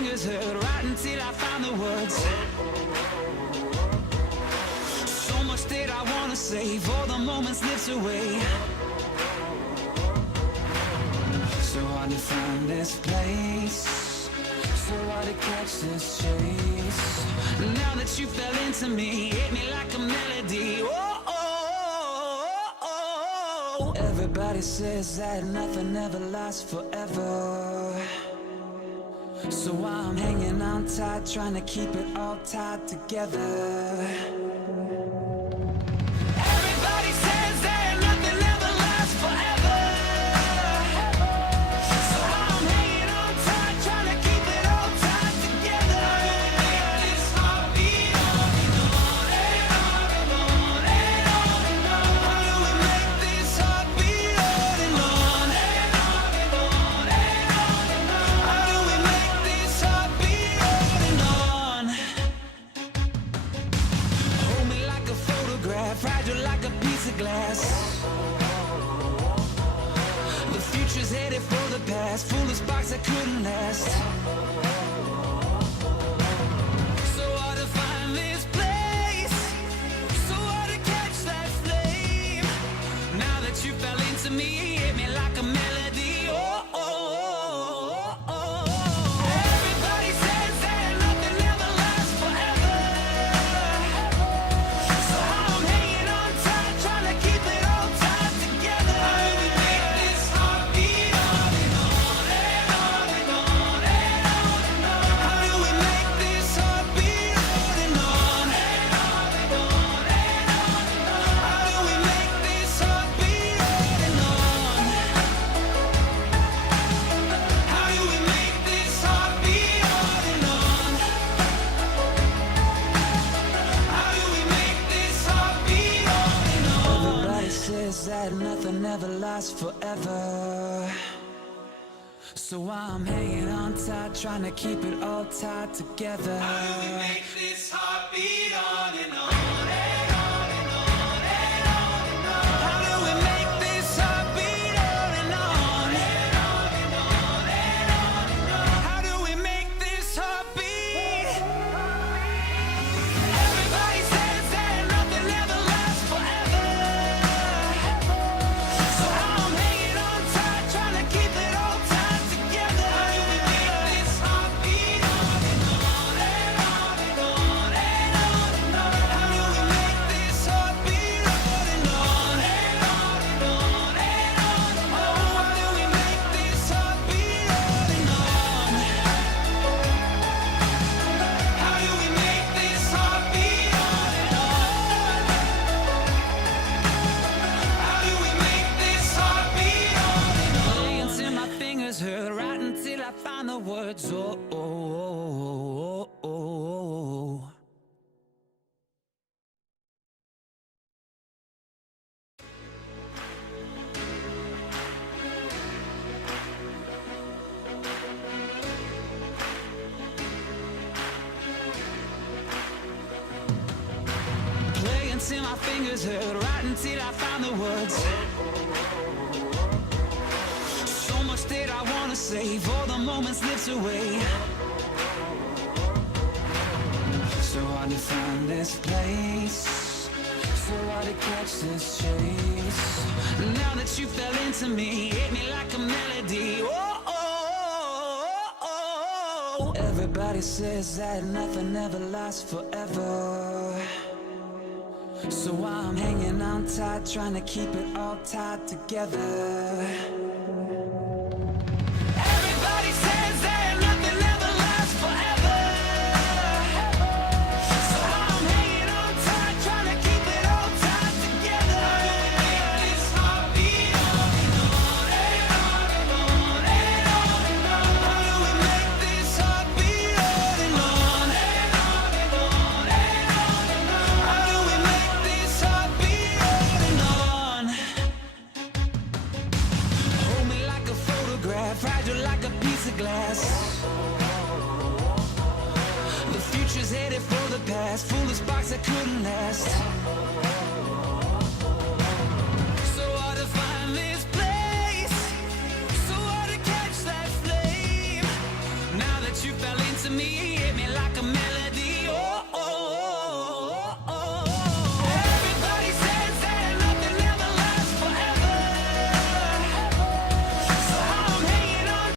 fingers hurt right until I found the words. So much that I wanna say, for the moment slips away. So hard to find this place, so hard to catch this chase. Now that you fell into me, hit me like a melody. Oh, oh, oh, oh. Everybody says that nothing ever lasts forever, so I'm hanging on tight, trying to keep it all tied together. Everybody says that nothing ever lasts forever, so I'm hanging on tight, trying to keep it all tied together. This heartbeat on and on and on and on and on and on. How do we make this heartbeat on and on and on and on and on and on? How do we make this heartbeat on and on? Hold me like a photograph, fragile like a piece of glass. The future's headed for the past, full of sparks that couldn't last. So hard to find this place, so hard to catch that flame. Now that you fell into me, hit me like a melody. Oh, oh, oh, oh, oh. Everybody says that nothing ever lasts forever, so I'm hanging on tight, trying to keep it all tied together. How do we make this heartbeat on and on and on and on and on and on? How do we make this heartbeat on and on and on and on and on and on? How do we make this heartbeat on and on? How do we make this heartbeat on and on? How do we make this heartbeat on and on? Everybody says that nothing ever lasts forever, so I'm hanging on tight, trying to keep it all tied together. How do we make this heartbeat on and on and on and on and on and on? How do we make this heartbeat on and on and on and on and on and on? How do we make this heartbeat? Everybody says that nothing ever lasts forever, so I'm hanging on tight, trying to keep it all tied together. How do we make this heartbeat on and on and on and on and on and on? How do we make this heartbeat on and on and on and on and on and on? How do we make this heartbeat on and on? How do we make this heartbeat on and on? How do we make this heartbeat on and on? Play until my fingers hurt, right until I find the words. Oh, oh, oh, oh, oh, oh. Play until my fingers hurt, right until I find the words. So much that I wanna say, for the moment slips away. So hard to find this place, so hard to catch this chase. Now that you fell into me, hit me like a melody. Oh, oh, oh, oh, oh. Everybody says that nothing ever lasts forever, so I'm hanging on tight, trying to keep it all tied together. Everybody says that nothing ever lasts forever, so I'm hanging on tight, trying to keep it all tied together. How do we make this heartbeat on and on and on and on and on and on? How do we make this heartbeat on and on and on and on and on and on? How do we make this heartbeat on and on? Hold me like a photograph, fragile like a piece of glass. The future's headed for the past, full of sparks that couldn't last. So hard to find this place, so hard to catch that flame. Now that you fell into to me, hit me like a man.